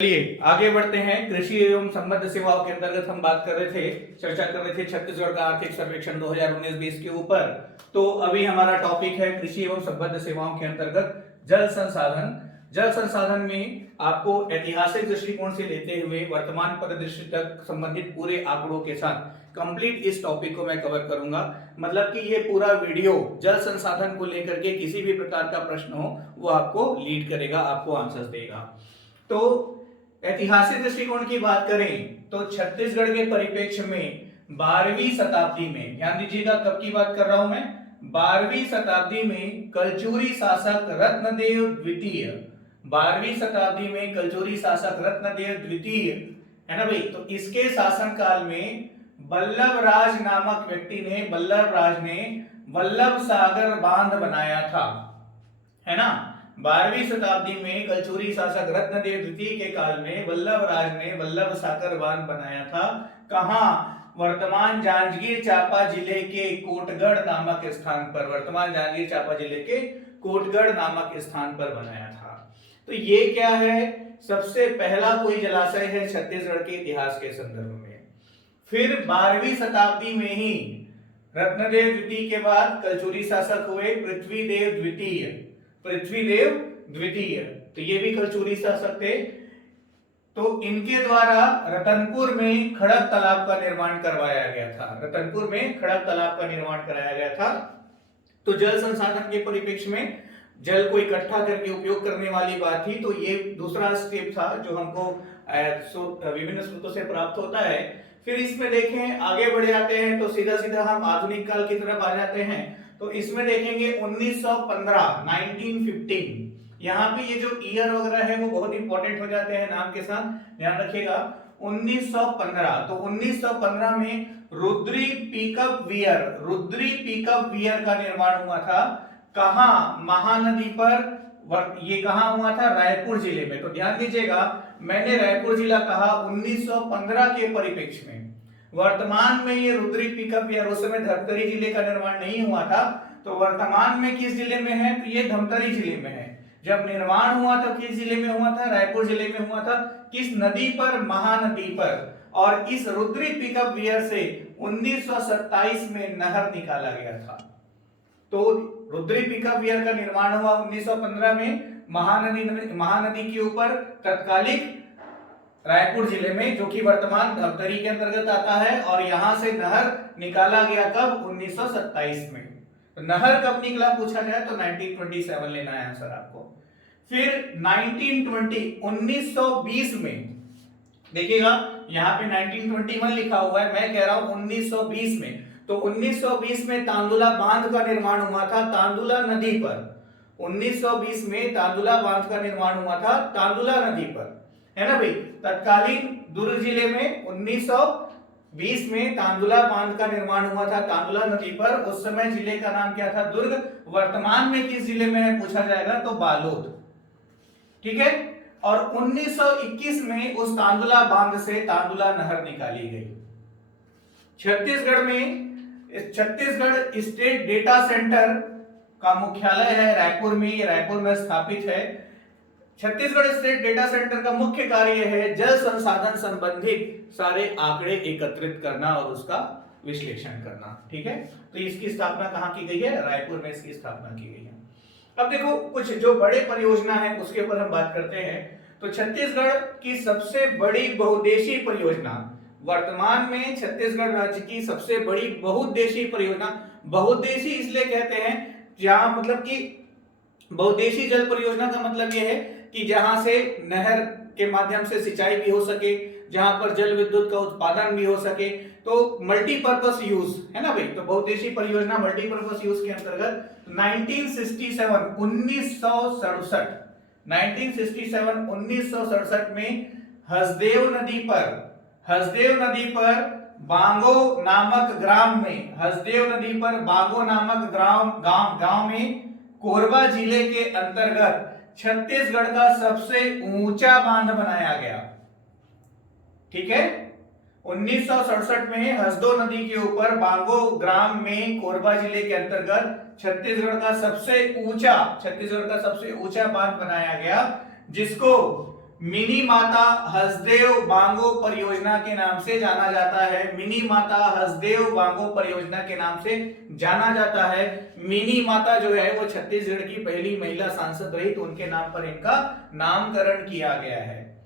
चलिए आगे बढ़ते हैं। कृषि एवं संबद्ध सेवाओं के अंतर्गत हम बात कर रहे थे, चर्चा कर रहे थे छत्तीसगढ़ का आर्थिक सर्वेक्षण 2019-20 के ऊपर। तो अभी हमारा टॉपिक है कृषि एवं संबद्ध सेवाओं के अंतर्गत जल संसाधन। जल संसाधन में आपको ऐतिहासिक दृष्टिकोण से लेते हुए वर्तमान परिदृश्य तक संबंधित पूरे आंकड़ों के साथ कंप्लीट इस टॉपिक को मैं कवर करूंगा। मतलब कि ये पूरा वीडियो जल संसाधन को लेकर के किसी भी प्रकार का प्रश्न हो वो आपको लीड करेगा, आपको आंसर्स देगा। तो ऐतिहासिक दृष्टिकोण की बात करें तो छत्तीसगढ़ के परिप्रेक्ष्य में 12वीं शताब्दी में, ध्यान दीजिएगा कब की बात कर रहा हूं मैं, 12वीं शताब्दी में कलचुरी शासक रत्नदेव द्वितीय, 12वीं शताब्दी में कलचुरी शासक रत्नदेव द्वितीय है ना भाई। तो इसके शासन काल में वल्लभ राज नामक व्यक्ति ने, वल्लभ राज ने वल्लभ सागर बांध बनाया था, है ना। 12वीं शताब्दी में कलचुरी शासक रत्नदेव द्वितीय के काल में वल्लभ राज ने वल्लभ सागर बांध बनाया था। कहां? वर्तमान जांजगीर चांपा जिले के कोटगढ़ नामक स्थान पर, वर्तमान जांजगीर चांपा जिले के कोटगढ़ नामक स्थान पर बनाया था। तो ये क्या है? सबसे पहला कोई जलाशय है छत्तीसगढ़ के इतिहास के संदर्भ में। फिर 12वीं शताब्दी में ही रत्नदेव द्वितीय के बाद कलचुरी शासक हुए पृथ्वीदेव द्वितीय, पृथ्वीदेव द्वितीय, तो ये भी कलचुरी शासक थे। तो इनके द्वारा रतनपुर में खड़क तालाब का निर्माण करवाया गया था, रतनपुर में खड़क तालाब का निर्माण कराया गया था। तो जल संसाधन के परिप्रेक्ष्य में जल को इकट्ठा करके उपयोग करने वाली बात थी। तो ये दूसरा स्टेप था जो हमको विभिन्न स्रोतों से प्राप्त होता है। फिर इसमें देखें, आगे बढ़ जाते हैं तो सीधा सीधा हम आधुनिक काल की तरफ आ जाते हैं। तो इसमें देखेंगे 1915, 1915, यहाँ पे ये जो ईयर वगैरह है वो बहुत इंपॉर्टेंट हो जाते हैं नाम के साथ, ध्यान रखिएगा। 1915, तो 1915 में Rudri pickup wear, Rudri pickup wear का निर्माण हुआ था। कहां? महानदी पर। ये कहां हुआ था? रायपुर जिले में। तो ध्यान दीजिएगा, मैंने रायपुर जिला कहा 1915 के परिप्रेक्ष्य में। वर्तमान में ये रुद्री पिकअप वियर, उस समय धमतरी जिले का निर्माण नहीं हुआ था। तो वर्तमान में किस जिले में है? तो ये धमतरी जिले में है। जब निर्माण हुआ तो किस जिले में हुआ था? रायपुर जिले में हुआ था। किस नदी पर? महानदी पर। और इस रुद्री पिकअप वियर से 1927 में नहर निकाला गया था। तो रुद्री पिकअप वियर का निर्माण हुआ 1915 में महानदी के ऊपर, तत्कालिक रायपुर जिले में, जो कि वर्तमान धमतरी के अंतर्गत आता है। और यहां से नहर निकाला गया कब? 1927 में। तो नहर कब निकला पूछा जाए तो 1927 लेना है आंसर आपको। फिर 1920 में देखिएगा, यहाँ पे 1921 लिखा हुआ है, मैं कह रहा हूं 1920 में। तो 1920 में तांदुला बांध का निर्माण हुआ था तांदुला नदी पर। 1920 में तांदुला बांध का निर्माण हुआ था तांदुला नदी पर, है ना भाई। तत्कालीन दुर्ग जिले में 1920 में तांदुला बांध का निर्माण हुआ था तांदुला नदी पर। उस समय जिले का नाम क्या था? दुर्ग। वर्तमान में किस जिले में है पूछा जाएगा तो बालोद, ठीक है। और 1921 में उस तांदुला बांध से तांदुला नहर निकाली गई। छत्तीसगढ़ में, छत्तीसगढ़ स्टेट डेटा सेंटर का मुख्यालय है रायपुर में, ये रायपुर में स्थापित है। छत्तीसगढ़ स्टेट डेटा सेंटर का मुख्य कार्य है जल संसाधन संबंधित सारे आंकड़े एकत्रित करना और उसका विश्लेषण करना, ठीक है। तो इसकी स्थापना कहां की गई है? रायपुर में इसकी स्थापना की गई है। अब देखो कुछ जो बड़े परियोजना है उसके ऊपर हम बात करते हैं। तो छत्तीसगढ़ की सबसे बड़ी बहुउद्देशीय परियोजना, वर्तमान में छत्तीसगढ़ राज्य की सबसे बड़ी बहुउद्देशीय परियोजना, बहुउद्देशीय इसलिए कहते हैं जहां, मतलब कि बहुउद्देशीय जल परियोजना का मतलब यह है कि जहां से नहर के माध्यम से सिंचाई भी हो सके, जहां पर जल विद्युत का उत्पादन भी हो सके, तो मल्टीपर्पस यूज, है ना भाई। तो बहुउद्देशीय परियोजना मल्टीपर्पस यूज के अंतर्गत 1967 में हसदेव नदी पर बांगो नामक ग्राम में, हसदेव नदी पर बांगो नामक गांव में कोरबा जिले के अंतर्गत छत्तीसगढ़ का सबसे ऊंचा बांध बनाया गया, ठीक है। 1967 में हसदो नदी के ऊपर बांगो ग्राम में कोरबा जिले के अंतर्गत छत्तीसगढ़ का सबसे ऊंचा बांध बनाया गया, जिसको मिनी माता हसदेव बांगो परियोजना के नाम से जाना जाता है। मिनी माता हसदेव बांगो परियोजना के नाम से जाना जाता है। मिनी माता जो है वो छत्तीसगढ़ की पहली महिला सांसद रही, तो उनके नाम पर इनका नामकरण किया गया है।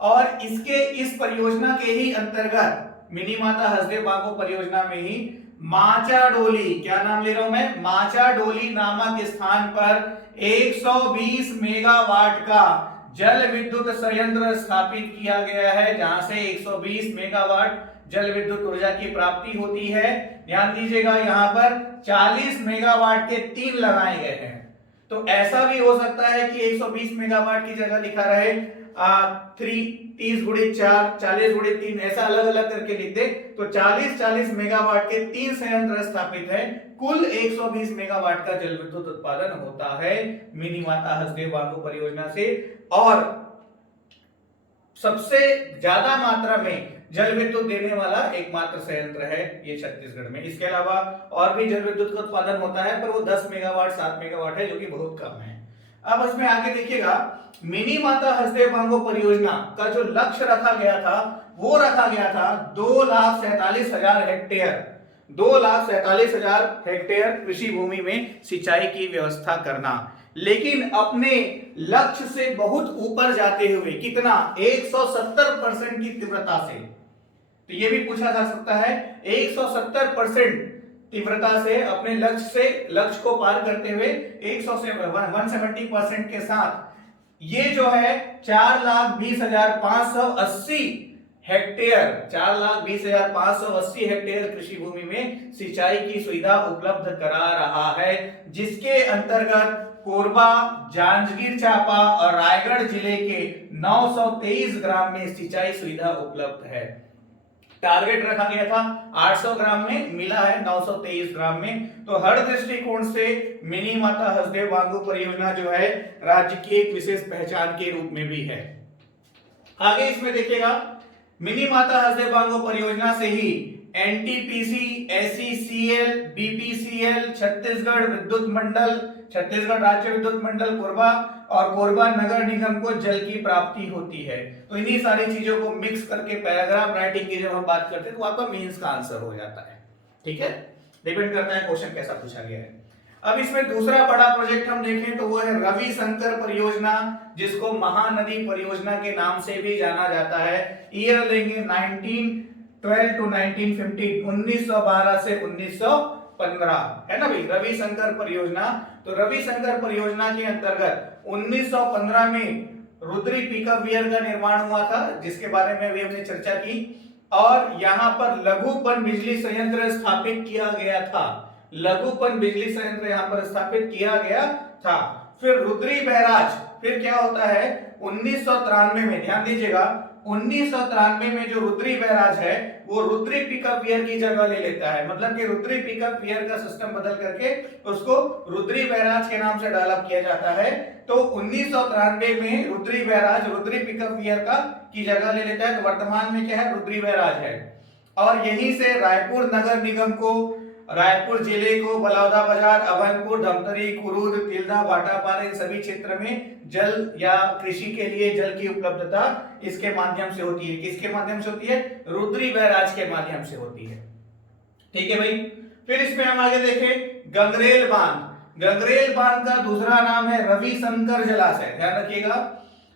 और इस परियोजना के ही अंतर्गत मिनी माता हसदेव बांगो परियोजना में ही माचा डोली, क्या नाम ले रहा हूं मैं, माचा डोली नामक स्थान पर 120 मेगावाट का जल विद्युत संयंत्र स्थापित किया गया है, जहां से 120 मेगावाट जल विद्युत ऊर्जा की प्राप्ति होती है। ध्यान दीजिएगा, यहां पर 40 मेगावाट के 3 लगाए गए हैं। तो ऐसा भी हो सकता है कि 120 मेगावाट की जगह लिखा रहे 30 गुणे 4, 40 गुणे 3, ऐसा अलग अलग करके लिख दे तो 40 मेगावाट के 3 संयंत्र स्थापित है। कुल 120 मेगावाट का जल विद्युत उत्पादन होता है मिनी माता हसदेव बांगो परियोजना से। और सबसे ज्यादा मात्रा में जल विद्युत देने वाला एकमात्र संयंत्र है ये छत्तीसगढ़ में। इसके अलावा और भी जल विद्युत का उत्पादन होता है, पर वो 10 मेगावाट 7 मेगावाट है, जो कि बहुत कम है। अब इसमें आगे देखिएगा, मिनी माता हसदेव बांगो परियोजना का जो लक्ष्य रखा गया था वो रखा गया था 2,47,000 हेक्टेयर, 2,47,000 हेक्टेयर कृषि भूमि में सिंचाई की व्यवस्था करना। लेकिन अपने लक्ष्य से बहुत ऊपर जाते हुए, कितना, 170% की तीव्रता से, तो ये भी पूछा जा सकता है, 170% तीव्रता से अपने लक्ष्य को पार करते हुए 170% के साथ ये जो है 4,20,580 हेक्टेयर, 4,20,580 हेक्टेयर कृषि भूमि में सिंचाई की सुविधा उपलब्ध करा रहा है, जिसके अंतर्गत कोरबा, जांजगीर चांपा और रायगढ़ जिले के 923 ग्राम में सिंचाई सुविधा उपलब्ध है। टारगेट रखा गया था 800 ग्राम में, मिला है 923 ग्राम में। तो हर दृष्टिकोण से मिनी माता हसदेव बांगो परियोजना जो है राज्य की एक विशेष पहचान के रूप में भी है। आगे इसमें देखिएगा, मिनी माता हसदेव बांगो परियोजना से ही एनटीपीसी, एसईसीएल, बीपीसीएल, छत्तीसगढ़ विद्युत मंडल, छत्तीसगढ़ राज्य विद्युत मंडल कोरबा और कोरबा नगर निगम को जल की प्राप्ति होती है। तो इन्हीं सारी चीजों को मिक्स करके पैराग्राफ राइटिंग की जब हम बात करते हैं तो आपका मेंस का आंसर हो जाता है। ठीक है, डिपेंड करता है क्वेश्चन कैसा पूछा गया है। अब इसमें दूसरा बड़ा प्रोजेक्ट हम देखें तो वो है रविशंकर परियोजना, जिसको महानदी परियोजना के नाम से भी जाना जाता है। ईयर लेंगे 1912 टू 1915, 1912 से 1915, है ना भाई, रविशंकर परियोजना। तो रविशंकर परियोजना के अंतर्गत 1915 में रुद्री पिकअप वियर का निर्माण हुआ था, जिसके बारे में अभी हमने चर्चा की। और यहां पर लघुपन बिजली संयंत्र स्थापित किया गया था, लघुपन बिजली संयंत्र यहां पर स्थापित किया गया था। फिर रुद्री बैराज, फिर क्या होता है 1993 में, ध्यान दीजिएगा, 1993 में जो रुद्री बैराज है वो रुद्री पिकअप वियर की जगह ले लेता है। मतलब कि रुद्री पिकअप वियर का सिस्टम बदल करके उसको रुद्री बैराज के नाम से डेवलप किया जाता है। तो 1993 में Rudri barrage Rudri pickup wear का की जगह ले लेता है। तो वर्तमान में क्या है, रुद्री बैराज है। और यहीं से रायपुर नगर निगम को, रायपुर जिले को बलौदा बाजार, अभनपुर, धमतरी, कुरूद, तिल्दा, भाटापारा, इन सभी क्षेत्र में जल या कृषि के लिए जल की उपलब्धता इसके माध्यम से होती है। किसके माध्यम से होती है, रुद्री बैराज के माध्यम से होती है। ठीक है भाई। फिर इसमें हम आगे देखें, गंगरेल बांध। गंगरेल बांध का दूसरा नाम है रविशंकर जलाशय, ध्यान रखिएगा,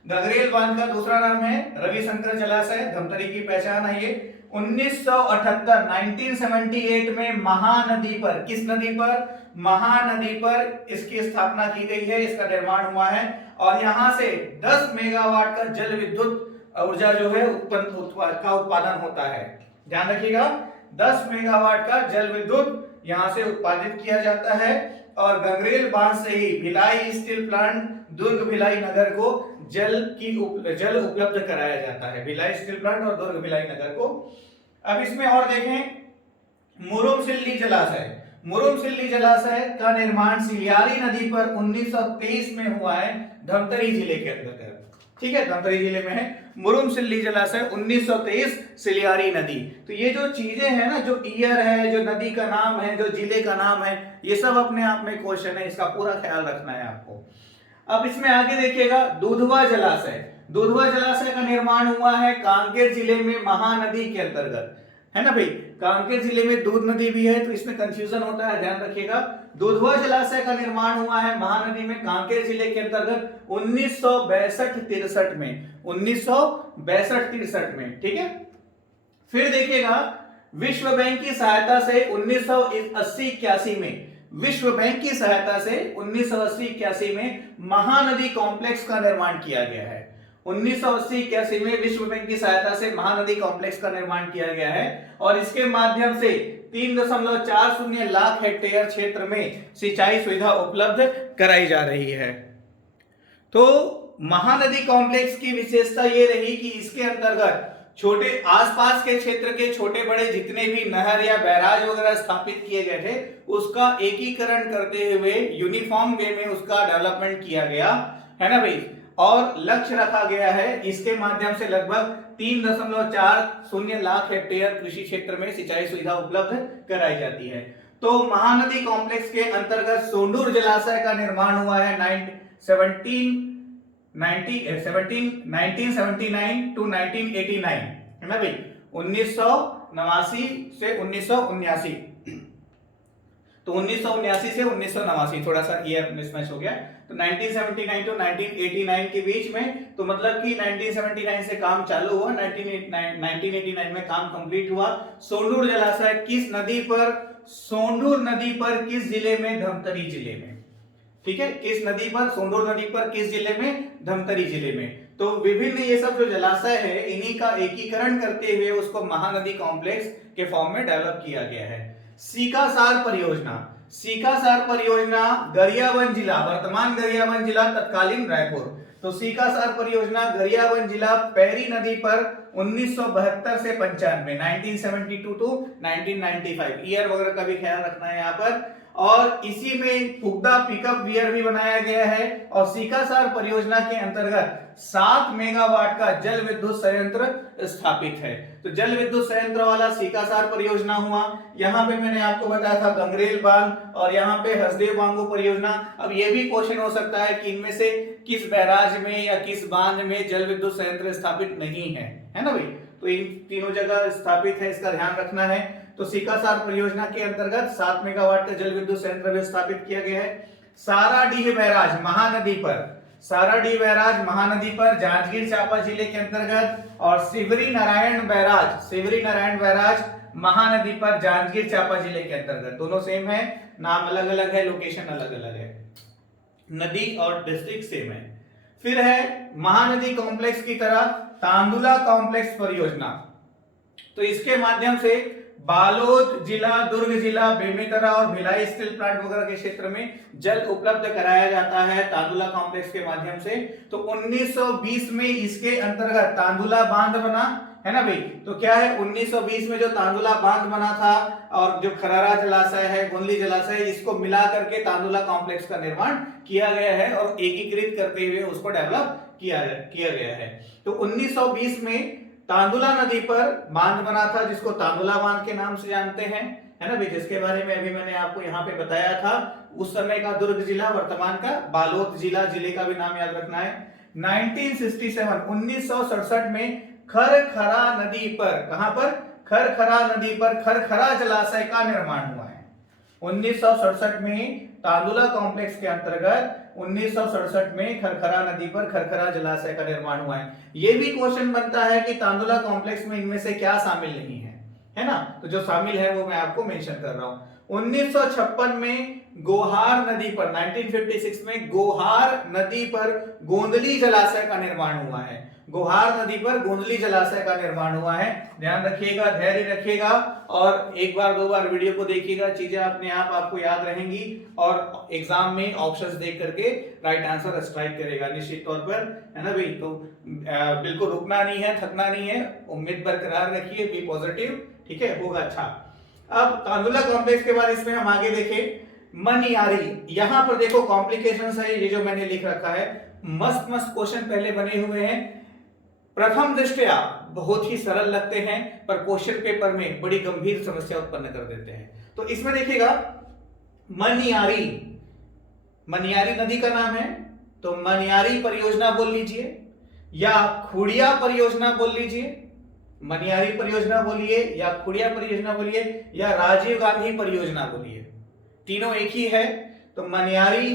गंगरेल बांध का दूसरा नाम है रविशंकर जलाशय। धमतरी की पहचान है ये। 1978 में महानदी पर, किस नदी पर, महानदी पर इसकी स्थापना की गई है, इसका निर्माण हुआ है। और यहां से 10 मेगावाट का जल विद्युत ऊर्जा जो है उत्पादन होता है। ध्यान रखिएगा, 10 मेगावाट का जल विद्युत यहां से उत्पादित किया जाता है। और गंगरेल बांध से ही भिलाई स्टील प्लांट, दुर्ग भिलाई नगर को जल उपलब्ध कराया जाता है, भिलाई स्टील प्लांट और दुर्ग भिलाई नगर को। अब इसमें और देखें, मुरुमसिल्ली जलाशय। मुरुमसिल्ली जलाशय का निर्माण सिलियारी नदी पर 1923 में हुआ है, धमतरी जिले के अंतर्गत। ठीक है, धमतरी जिले में है मुरुमसिल्ली जलाशय, 1923, सिलियारी नदी। तो ये जो चीजें हैं ना, जो ईयर है, जो नदी का नाम है, जो जिले का नाम है, ये सब अपने आप में क्वेश्चन है, इसका पूरा ख्याल रखना है आपको। अब इसमें आगे देखिएगा, दुधवा जलाशय। दुधवा जलाशय का निर्माण हुआ है कांकेर जिले में महानदी के अंतर्गत, है ना भाई। कांकेर जिले में दूध नदी भी है तो इसमें कंफ्यूजन होता है, ध्यान रखिएगा। दुधवा जलाशय का निर्माण हुआ है महानदी में कांकेर जिले के अंतर्गत 1962-63 में, 1962-63 में, ठीक है। फिर देखिएगा विश्व बैंक की सहायता से 1980-81 में, विश्व बैंक की सहायता से 1980-81 में महानदी कॉम्प्लेक्स का निर्माण किया गया है। 1980-81 में विश्व बैंक की सहायता से महानदी कॉम्प्लेक्स का निर्माण किया गया है और इसके माध्यम से 3.40 लाख हेक्टेयर क्षेत्र में सिंचाई सुविधा उपलब्ध कराई जा रही है। तो महानदी कॉम्प्लेक्स की विशेषता ये रही कि इसके अंतर्गत छोटे आसपास के क्षेत्र के छोटे बड़े जितने भी नहर या बैराज वगैरह स्थापित किए गए थे उसका एकीकरण करते हुए यूनिफॉर्म वे में उसका डेवलपमेंट किया गया, है ना भाई। और लक्ष्य रखा गया है इसके माध्यम से लगभग 3.40 लाख हेक्टेयर कृषि क्षेत्र में सिंचाई सुविधा उपलब्ध कराई जाती है। तो महानदी कॉम्प्लेक्स के अंतर्गत सोंडूर जलाशय का निर्माण हुआ है 1979 टू 1989, है ना भाई, 1989 से 1979। तो 1979 से 1989 थोड़ा सा ईयर मिसमैच हो गया, तो 1979 टू 1989 के बीच में, तो मतलब कि 1979 से काम चालू हुआ, 1989 में काम कंप्लीट हुआ। सोंडूर जलाशय किस नदी पर, सोंडूर नदी पर किस जिले में, धमतरी जिले में, ठीक है। किस नदी पर, सोंडूर नदी पर किस जिले में, धमतरी जिले में। तो विभिन्न ये सब जो जलाशय है इन्हीं का एकीकरण करते हुए उसको महानदी कॉम्प्लेक्स के फॉर्म में डेवलप किया गया है। सीकासार परियोजना, सीकासार परियोजना गरियाबंद जिला, वर्तमान गरियाबंद जिला, तत्कालीन रायपुर। तो सीकासार परियोजना गरियाबंद जिला पैरी नदी पर 1972 से 95, 1972 टू 1995, ईयर वगैरह का भी ख्याल रखना है यहाँ पर। और इसी में फुगदा पिकअप वियर भी बनाया गया है और सीकासार परियोजना के अंतर्गत 7 मेगावाट का जल विद्युत संयंत्र स्थापित है। तो जल विद्युत संयंत्र वाला सीकासार परियोजना हुआ। यहाँ पे मैंने आपको बताया था गंगरेल बांध और यहाँ पे हसदेव बांगो परियोजना। अब ये भी क्वेश्चन हो सकता है कि इनमें से किस बैराज में या किस बांध में जल विद्युत संयंत्र स्थापित नहीं है ना भाई। तो इन तीनों जगह स्थापित है, इसका ध्यान रखना है। तो सीकासार परियोजना के अंतर्गत 7 मेगावाट का जल विद्युत संयंत्र भी स्थापित किया गया है। साराडीह बैराज महानदी पर, साराडीह बैराज महानदी पर जांजगीर चांपा जिले के अंतर्गत, और शिवरी नारायण बैराज, शिवरी नारायण बैराज महानदी पर जांजगीर चांपा जिले के अंतर्गत। दोनों सेम है, नाम अलग अलग है, लोकेशन अलग अलग है, नदी और डिस्ट्रिक्ट सेम है। फिर है महानदी कॉम्प्लेक्स की तरह तांदुला कॉम्प्लेक्स परियोजना। तो इसके माध्यम से बालोद जिला, दुर्ग जिला, बेमेतरा और भिलाई स्टील प्लांट वगैरह के क्षेत्र में जल उपलब्ध कराया जाता है तांदुला कॉम्प्लेक्स के माध्यम से। तो 1920 में इसके अंतर्गत तांदुला बांध बना, है ना भाई। तो क्या है 1920 में जो तांदुला बांध बना था और जो खरारा जलाशय है, गोंदली जलाशय, इसको मिला करके तांदुला कॉम्प्लेक्स का निर्माण किया गया है और एकीकृत करते हुए उसको डेवलप किया गया है। तो 1920 में तांदुला नदी पर बांध बना था जिसको तांदुला बांध के नाम से जानते हैं, है ना भाई, जिसके बारे में अभी मैंने आपको यहाँ पे बताया था। उस समय का दुर्ग जिला, वर्तमान का बालोद जिला, जिले का भी नाम याद रखना है। 1967 में खरखरा नदी पर, कहां पर, खरखरा नदी पर खरखरा जलाशय का निर्माण हुआ है। 1967 में तांदुला कॉम्प्लेक्स के अंतर्गत 1967 में खरखरा नदी पर खरखरा जलाशय का निर्माण हुआ है। यह भी क्वेश्चन बनता है कि तांदुला कॉम्प्लेक्स में इनमें से क्या शामिल नहीं है ना। तो जो शामिल है वो मैं आपको मेंशन कर रहा हूं। 1956 में गोहार नदी पर, 1956 में गोहार नदी पर गोंदली जलाशय का निर्माण हुआ है। गोहार नदी पर गोंदली जलाशय का निर्माण हुआ है। ध्यान रखिएगा, धैर्य रखिएगा और एक बार दो बार वीडियो को देखिएगा, चीजें अपने आप आपको याद रहेंगी और एग्जाम में ऑप्शंस देख करके राइट आंसर स्ट्राइक करेगा निश्चित तौर पर, है ना भाई। तो बिल्कुल रुकना नहीं है, थकना नहीं है, उम्मीद बरकरार रखिए, बी पॉजिटिव, ठीक है, होगा अच्छा। अब तांदुला कॉम्प्लेक्स के बाद इसमें हम आगे देखें मनियारी। यहां पर देखो कॉम्प्लिकेशंस है, ये जो मैंने लिख रखा है, मस्त मस्त क्वेश्चन पहले बने हुए हैं। प्रथम दृष्टया बहुत ही सरल लगते हैं पर क्वेश्चन पेपर में बड़ी गंभीर समस्या उत्पन्न कर देते हैं। तो इसमें देखिएगा मनियारी, मनियारी नदी का नाम है, तो मनियारी परियोजना बोल लीजिए। या खुड़िया परियोजना बोल लीजिए, मनियारी परियोजना बोलिए या खुड़िया परियोजना बोलिए या राजीव गांधी परियोजना बोलिए, तीनों एक ही है। तो मनियारी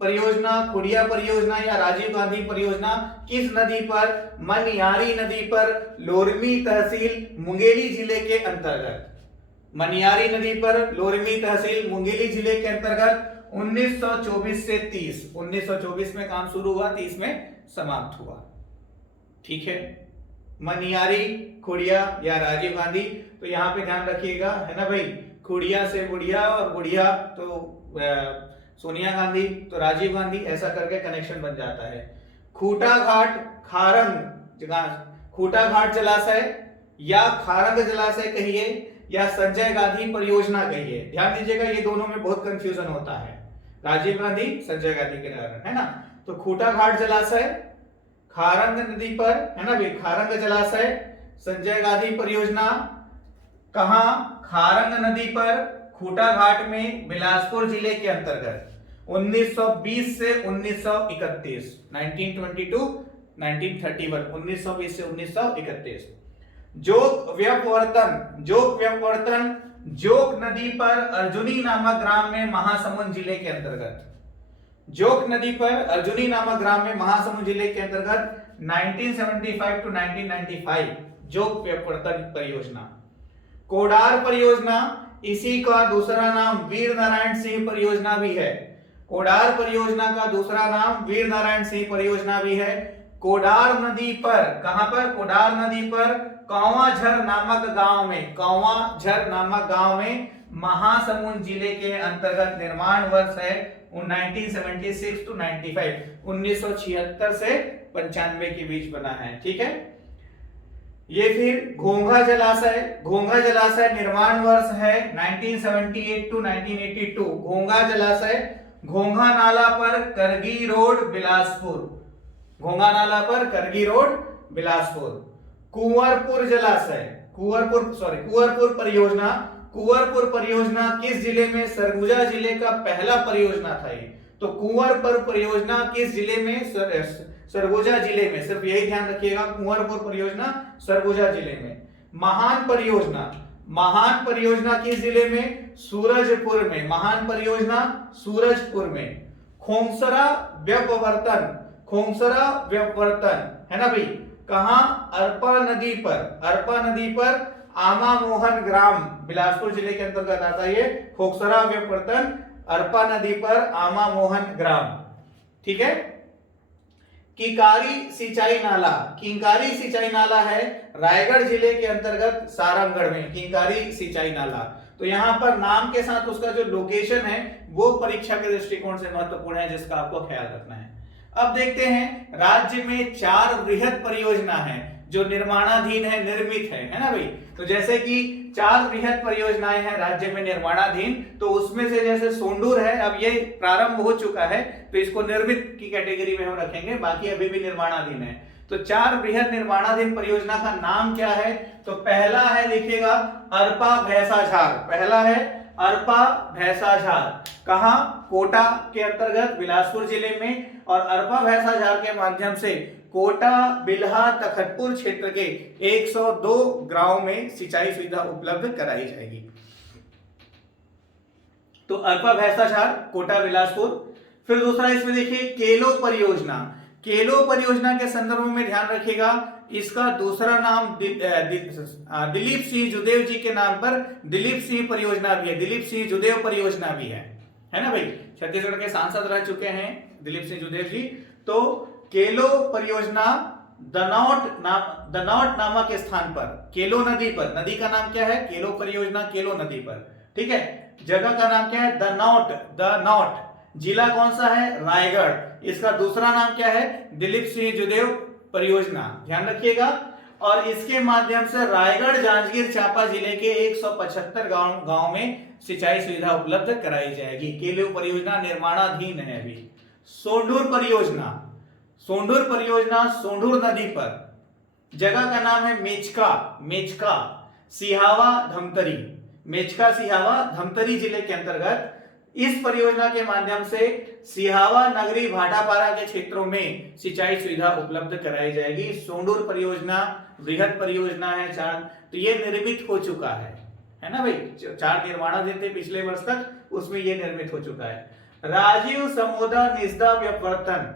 परियोजना, खुड़िया परियोजना या राजीव गांधी परियोजना किस नदी पर? मनियारी नदी पर, लोरमी तहसील मुंगेली जिले के अंतर्गत। मनियारी नदी पर, लोरमी तहसील मुंगेली जिले के अंतर्गत 1924 से 30, 1924 में काम शुरू हुआ, 30 में समाप्त हुआ। ठीक है, मनियारी, खुड़िया या राजीव गांधी। तो यहां पे ध्यान रखिएगा, है ना भाई, खुड़िया से बुढ़िया और बुढ़िया तो सोनिया गांधी, तो राजीव गांधी, ऐसा करके कनेक्शन बन जाता है। खूटा घाट खारंग, खूटा घाट जलाशय या खारंग जलाशय कहिए या संजय गांधी परियोजना कहिए। ध्यान दीजिएगा, ये दोनों में बहुत कंफ्यूजन होता है, राजीव गांधी, संजय गांधी के कारण, है ना। तो खूटा घाट जलाशय खारंग नदी पर, है ना भाई, खारंग जलाशय, संजय गांधी परियोजना कहां? खारंग नदी पर, खूटा घाट में, बिलासपुर जिले के अंतर्गत 1920 से 1931, 1922 1931, 1920 से 1931। जोक व्यपवर्तन, जोक व्यपवर्तन जोक नदी पर अर्जुनी नामक ग्राम में, महासमुंद जिले के अंतर्गत। जोक नदी पर अर्जुनी नामक ग्राम में, महासमुंद जिले के अंतर्गत 1975 टू 1995 जोक व्यपवर्तन परियोजना। कोडार परियोजना, इसी का दूसरा नाम वीर नारायण सिंह परियोजना भी है। कोडार परियोजना का दूसरा नाम वीर नारायण सिंह परियोजना भी है। कोडार नदी पर, कहां पर? कोडार नदी पर कौवाझर नामक गांव में, कौवाझर नामक गांव में, महासमुंद जिले के अंतर्गत। निर्माण वर्ष है 1976 टू 95, 1976 से 95 के बीच बना है। ठीक है, ये फिर घोंघा जलाशय, घोंघा जलाशय निर्माण वर्ष है 1978 टू 1982। घोंघा जलाशय घोंघा नाला पर, करगी रोड, बिलासपुर। घोंघा नाला पर, करगी रोड, बिलासपुर। कुंवरपुर जलाशय, कुंवरपुर परियोजना, कुंवरपुर परियोजना किस जिले में? सरगुजा जिले का पहला परियोजना था ये। तो कुंवरपुर परियोजना किस जिले में? सरगुजा जिले में। सिर्फ यही ध्यान रखिएगा, कुंवरपुर परियोजना सरगुजा जिले में। महान परियोजना, महान परियोजना किस जिले में? सूरजपुर में। महान परियोजना सूरजपुर में। खोंसरा व्यपवर्तन, खोंसरा व्यपवर्तन, है ना भाई, कहां? अरपा नदी पर, अरपा नदी पर, आमा मोहन ग्राम, बिलासपुर जिले के अंतर्गत आता है ये खोखसरा व्यपवर्तन, अरपा नदी पर, आमा मोहन ग्राम। ठीक है, किंकारी सिंचाई नाला, किंकारी सिंचाई नाला है रायगढ़ जिले के अंतर्गत सारंगगढ़ में, किंकारी सिंचाई नाला। तो यहां पर नाम के साथ उसका जो लोकेशन है वो परीक्षा के दृष्टिकोण से महत्वपूर्ण है, जिसका आपको ख्याल रखना है। अब देखते हैं, राज्य में 4 बृहद परियोजना है जो निर्माणाधीन है, निर्मित है ना भाई। तो जैसे कि 4 बृहद परियोजनाएं हैं राज्य में निर्माणाधीन, तो उसमें से जैसे सोंडूर है, अब ये प्रारंभ हो चुका है तो इसको निर्मित की कैटेगरी में हम रखेंगे, बाकी अभी भी निर्माणाधीन है। तो 4 बृहद निर्माणाधीन परियोजना का नाम क्या है? तो पहला है, देखिएगा, अरपा भैंसाझार। पहला है अरपा भैंसाझार, कहां? कोटा के अंतर्गत, बिलासपुर जिले में। और अरपा भैंसाझार के माध्यम से कोटा, बिल्हा, तखतपुर क्षेत्र के 102 गांव में सिंचाई सुविधा उपलब्ध कराई जाएगी। तो अरपा भैंसाझार, कोटा, बिलासपुर। फिर दूसरा इसमें देखिए केलो परियोजना। केलो परियोजना के संदर्भ में ध्यान रखिएगा, इसका दूसरा नाम दिलीप सिंह जुदेव जी के नाम पर दिलीप सिंह परियोजना भी है, दिलीप सिंह जुदेव परियोजना भी है ना भाई। छत्तीसगढ़ के सांसद रह चुके हैं दिलीप सिंह जुदेव जी। तो केलो परियोजना दनौट नामक स्थान पर, केलो नदी पर, नदी का नाम क्या है? केलो परियोजना केलो नदी पर। ठीक है, जगह का नाम क्या है? दनौट। जिला कौन सा है? रायगढ़। इसका दूसरा नाम क्या है? दिलीप सिंह जुदेव परियोजना, ध्यान रखिएगा। और इसके माध्यम से रायगढ़, जांजगीर चांपा जिले के 175 गांव में सिंचाई सुविधा उपलब्ध कराई जाएगी। केलो परियोजना निर्माणाधीन है अभी। सोंडूर परियोजना, सोंडूर परियोजना सोंडूर नदी पर, जगह का नाम है मेचका सिहावा धमतरी, मेचका सिहावा धमतरी जिले के अंतर्गत इस परियोजना के माध्यम से सिहावा, नगरी, भाटापारा के क्षेत्रों में सिंचाई सुविधा उपलब्ध कराई जाएगी। सोंडूर परियोजना बृहद परियोजना है, 4, तो ये निर्मित हो चुका है ना भाई। 4 निर्माणाधीन थे पिछले वर्ष तक, उसमें ये निर्मित हो चुका है। राजीव समोदा निस्दा व्यपर्तन,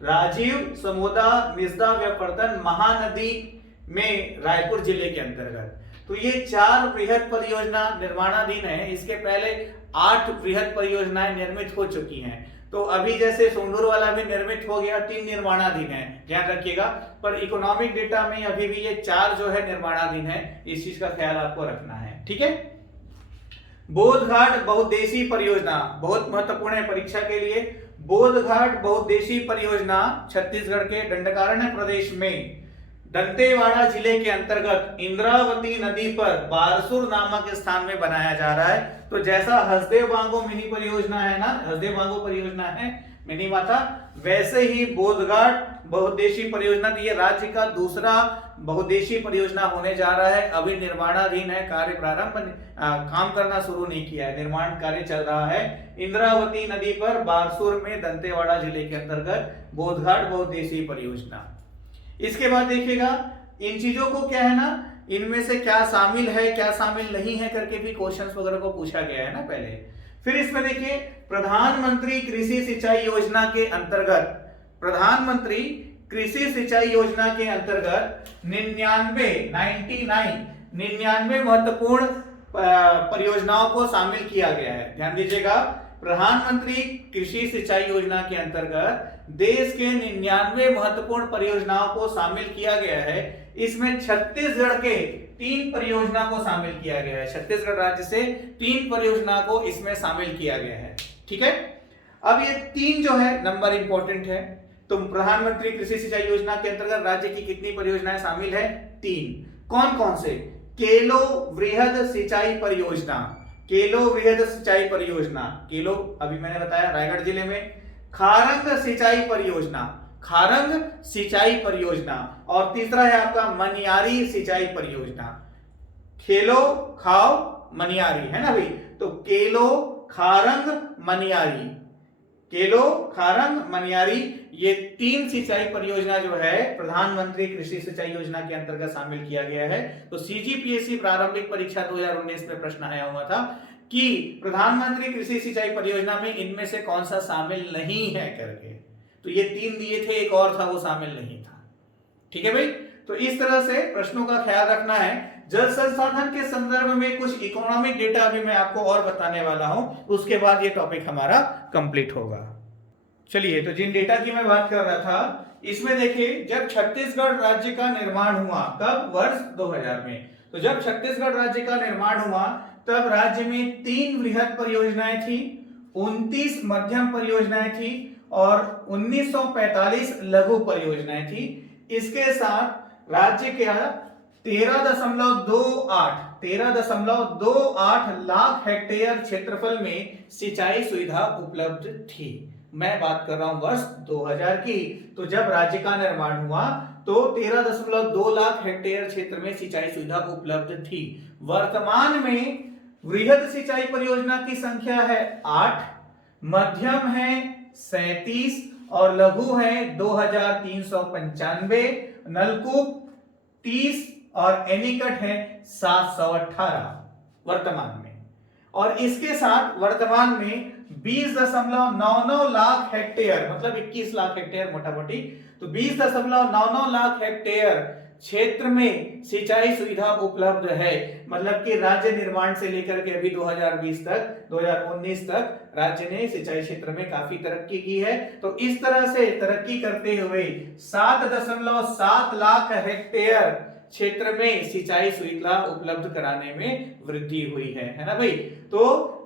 राजीव समोदा निस्दा व्यपर्तन महानदी में रायपुर जिले के अंतर्गत। तो ये 4 बृहद परियोजना निर्माणाधीन है। इसके पहले 8 बृहद परियोजनाएं निर्मित हो चुकी हैं। तो अभी जैसे सोंडूर वाला भी निर्मित हो गया, 3 निर्माणाधीन है, ध्यान रखिएगा। पर इकोनॉमिक डेटा में अभी भी ये 4 जो है निर्माणाधीन है, इस चीज का ख्याल आपको रखना है, ठीक है। बोधघाट बहुउद्देशीय परियोजना बहुत महत्वपूर्ण है परीक्षा के लिए। बोधघाट बहुउद्देशीय परियोजना छत्तीसगढ़ के दंडकारण्य प्रदेश में दंतेवाड़ा जिले के अंतर्गत इंद्रावती नदी पर बारसूर नामक स्थान में बनाया जा रहा है। तो जैसा हसदेव बांगो मिनी परियोजना है ना, हसदेव बांगो परियोजना है मिनी माता, वैसे ही बोधघाट बहुउद्देशीय परियोजना, ये राज्य का दूसरा बहुउद्देशीय परियोजना होने जा रहा है। अभी निर्माणाधीन है, कार्य प्रारंभ काम करना शुरू नहीं किया है, निर्माण कार्य चल रहा है। इंद्रावती नदी पर बारसूर में दंतेवाड़ा जिले के अंतर्गत बोधघाट बहुउद्देशीय परियोजना। इसके बाद देखिएगा इन चीजों को क्या है ना, इनमें से क्या शामिल है क्या शामिल नहीं है करके भी क्वेश्चंस वगैरह को पूछा गया है ना पहले। फिर इसमें देखिए प्रधानमंत्री कृषि सिंचाई योजना के अंतर्गत, प्रधानमंत्री कृषि सिंचाई योजना के अंतर्गत 99 महत्वपूर्ण परियोजनाओं को शामिल किया गया है। ध्यान दीजिएगा, प्रधानमंत्री कृषि सिंचाई योजना के अंतर्गत देश के 99 महत्वपूर्ण परियोजनाओं को शामिल किया गया है। इसमें छत्तीसगढ़ के 3 परियोजना को शामिल किया गया है। छत्तीसगढ़ राज्य से 3 परियोजना को इसमें शामिल किया गया है, ठीक है। अब ये 3 जो है नंबर इंपॉर्टेंट है। तो प्रधानमंत्री कृषि सिंचाई योजना के अंतर्गत राज्य की कितनी परियोजनाएं शामिल है? 3। कौन कौन से? केलो वृहद सिंचाई परियोजना, केलो वृहद सिंचाई परियोजना, केलो अभी मैंने बताया रायगढ़ जिले में। खारंग सिंचाई परियोजना, खारंग सिंचाई परियोजना, और तीसरा है आपका मनियारी सिंचाई परियोजना। खेलो खाओ मनियारी, है ना भाई। तो केलो खारंग मनियारी, केलो खारंग मनियारी, ये 3 सिंचाई परियोजना जो है प्रधानमंत्री कृषि सिंचाई योजना के अंतर्गत शामिल किया गया है। तो सीजीपीएससी प्रारंभिक परीक्षा 2019 में प्रश्न आया हुआ था कि प्रधानमंत्री कृषि सिंचाई परियोजना में इनमें से कौन सा शामिल नहीं है करके। तो ये 3 दिए थे, एक और था वो शामिल नहीं था, ठीक है भाई। तो इस तरह से प्रश्नों का ख्याल रखना है। जल संसाधन के संदर्भ में कुछ इकोनॉमिक डेटा अभी मैं आपको और बताने वाला हूं, उसके बाद ये टॉपिक हमारा कंप्लीट होगा। चलिए, तो जिन डेटा की मैं बात कर रहा था, इसमें देखिए जब छत्तीसगढ़ राज्य का निर्माण हुआ, कब? वर्ष 2000 में। तो जब छत्तीसगढ़ राज्य का निर्माण हुआ तब राज्य में 3 बृहद परियोजनाएं थी, 29 मध्यम परियोजनाएं थी और 1945 लघु परियोजनाएं थी। इसके साथ राज्य के 13.28 लाख हेक्टेयर क्षेत्रफल में सिंचाई सुविधा उपलब्ध थी। मैं बात कर रहा हूं वर्ष 2000 की। तो जब राज्य का निर्माण हुआ तो 13.2 लाख हेक्टेयर क्षेत्र में सिंचाई सुविधा उपलब्ध थी। वर्तमान में वृहद सिंचाई परियोजना की संख्या है 8, मध्यम है 37 और लघु है 2395, नलकूप 30 और एनीकट है 718 वर्तमान में। और इसके साथ वर्तमान में 20.99 लाख हेक्टेयर, मतलब 21 लाख हेक्टेयर मोटा मोटी, तो 20.99 लाख हेक्टेयर क्षेत्र में सिंचाई सुविधा उपलब्ध है। मतलब कि राज्य निर्माण से लेकर के अभी 2020 तक 2019 तक राज्य ने सिंचाई क्षेत्र में काफी तरक्की की है। तो इस तरह से तरक्की करते हुए 7.7 लाख हेक्टेयर क्षेत्र में सिंचाई सुविधा उपलब्ध कराने में वृद्धि हुई है ना भाई। तो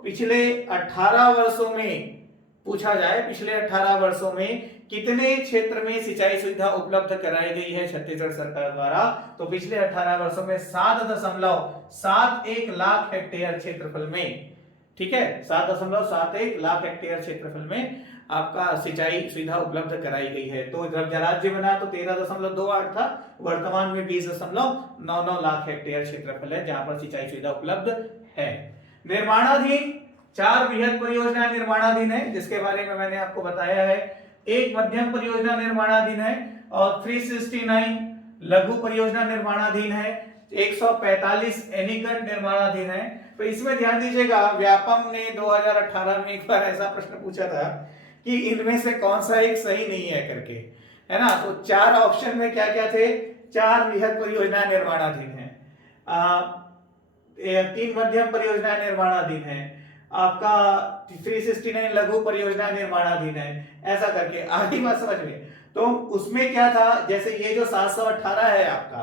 पिछले 18 वर्षों में पूछा जाए, पिछले 18 वर्षों में कितने क्षेत्र में सिंचाई सुविधा उपलब्ध कराई गई है छत्तीसगढ़ सरकार द्वारा? तो पिछले 18 वर्षों में 7.71 लाख हेक्टेयर क्षेत्रफल में, ठीक है, 7.71 लाख हेक्टेयर क्षेत्रफल में आपका सिंचाई सुविधा उपलब्ध कराई गई है। तो जब राज्य बना तो 13.28 था, वर्तमान में 20.99 लाख हेक्टेयर क्षेत्रफल है जहां पर सिंचाई सुविधा उपलब्ध है। निर्माणाधीन 4 बृहद परियोजना निर्माणाधीन है जिसके बारे में मैंने आपको बताया है, 1 मध्यम परियोजना निर्माणाधीन है और 369 लघु परियोजना निर्माणाधीन है, 145 एनीकट निर्माणाधीन है। तो इसमें ध्यान दीजिएगा, व्यापम ने 2018 में एक बार ऐसा प्रश्न पूछा था कि इनमें से कौन सा एक सही नहीं है करके, है ना। तो 4 ऑप्शन में क्या क्या थे, 4 बृहद परियोजना निर्माणाधीन है, 3 मध्यम परियोजना निर्माणाधीन है, आपका 369 लघु परियोजना निर्माणाधीन है, ऐसा करके आधी बात समझ में। तो उसमें क्या था, जैसे ये जो 718 है आपका,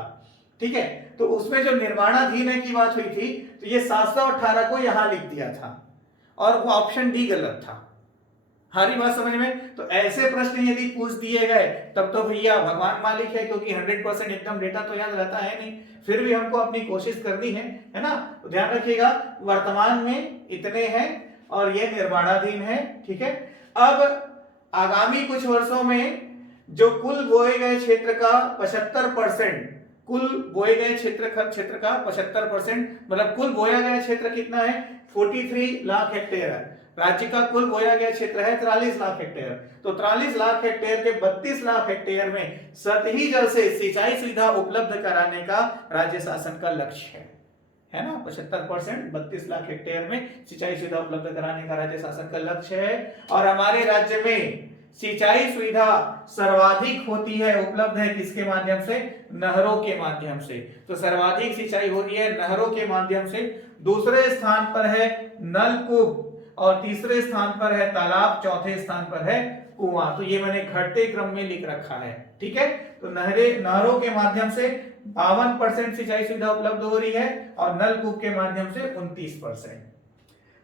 ठीक है, तो उसमें जो निर्माणाधीन है की बात हुई थी, तो ये 718 को यहां लिख दिया था और वो ऑप्शन डी गलत था। हरी बात समझ में। तो ऐसे प्रश्न यदि पूछ दिए गए तब तो भैया भगवान मालिक है, क्योंकि 100% एकदम डेटा तो याद रहता है नहीं, फिर भी हमको अपनी कोशिश करनी है ना। तो ध्यान रखिएगा, वर्तमान में इतने हैं और ये निर्माणाधीन है, ठीक है। अब आगामी कुछ वर्षों में जो कुल बोए गए क्षेत्र का 75%, कुल बोए गए क्षेत्र का 75%, मतलब कुल बोया गया क्षेत्र कितना है, 43 लाख हेक्टेयर है। राज्य का कुल बोया गया क्षेत्र है 43 लाख हेक्टेयर। तो 43 लाख हेक्टेयर के 32 लाख हेक्टेयर में सतही जल से सिंचाई सुविधा उपलब्ध कराने का राज्य शासन का लक्ष्य है ना। 75% 32 लाख हेक्टेयर में सिंचाई सुविधा उपलब्ध कराने का राज्य शासन का लक्ष्य है। और हमारे राज्य में सिंचाई सुविधा सर्वाधिक होती है, उपलब्ध है किसके माध्यम से, नहरों के माध्यम से। तो सर्वाधिक सिंचाई हो रही है नहरों के माध्यम से। दूसरे स्थान पर है नलकूप और तीसरे स्थान पर है तालाब, चौथे स्थान पर है कुआं। तो ये मैंने घटते क्रम में लिख रखा है, ठीक है। तो नहरों के माध्यम से 52% सिंचाई सुविधा उपलब्ध हो रही है और नलकूप के माध्यम से 29%।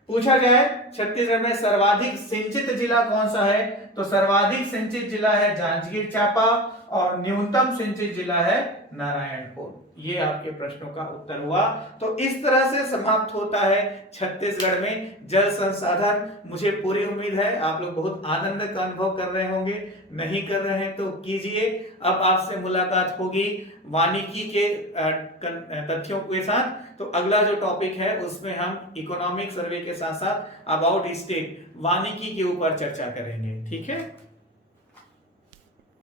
पूछा जाए छत्तीसगढ़ में सर्वाधिक सिंचित जिला कौन सा है, तो सर्वाधिक सिंचित जिला है जांजगीर चांपा और न्यूनतम सिंचित जिला है नारायणपुर। ये आपके प्रश्नों का उत्तर हुआ। तो इस तरह से समाप्त होता है छत्तीसगढ़ में जल संसाधन। मुझे पूरी उम्मीद है आप लोग बहुत आनंद का अनुभव कर रहे होंगे, नहीं कर रहे हैं तो कीजिए। अब आपसे मुलाकात होगी वानिकी के तथ्यों के साथ। तो अगला जो टॉपिक है उसमें हम इकोनॉमिक सर्वे के साथ साथ अबाउट स्टेट वानिकी के ऊपर चर्चा करेंगे, ठीक है।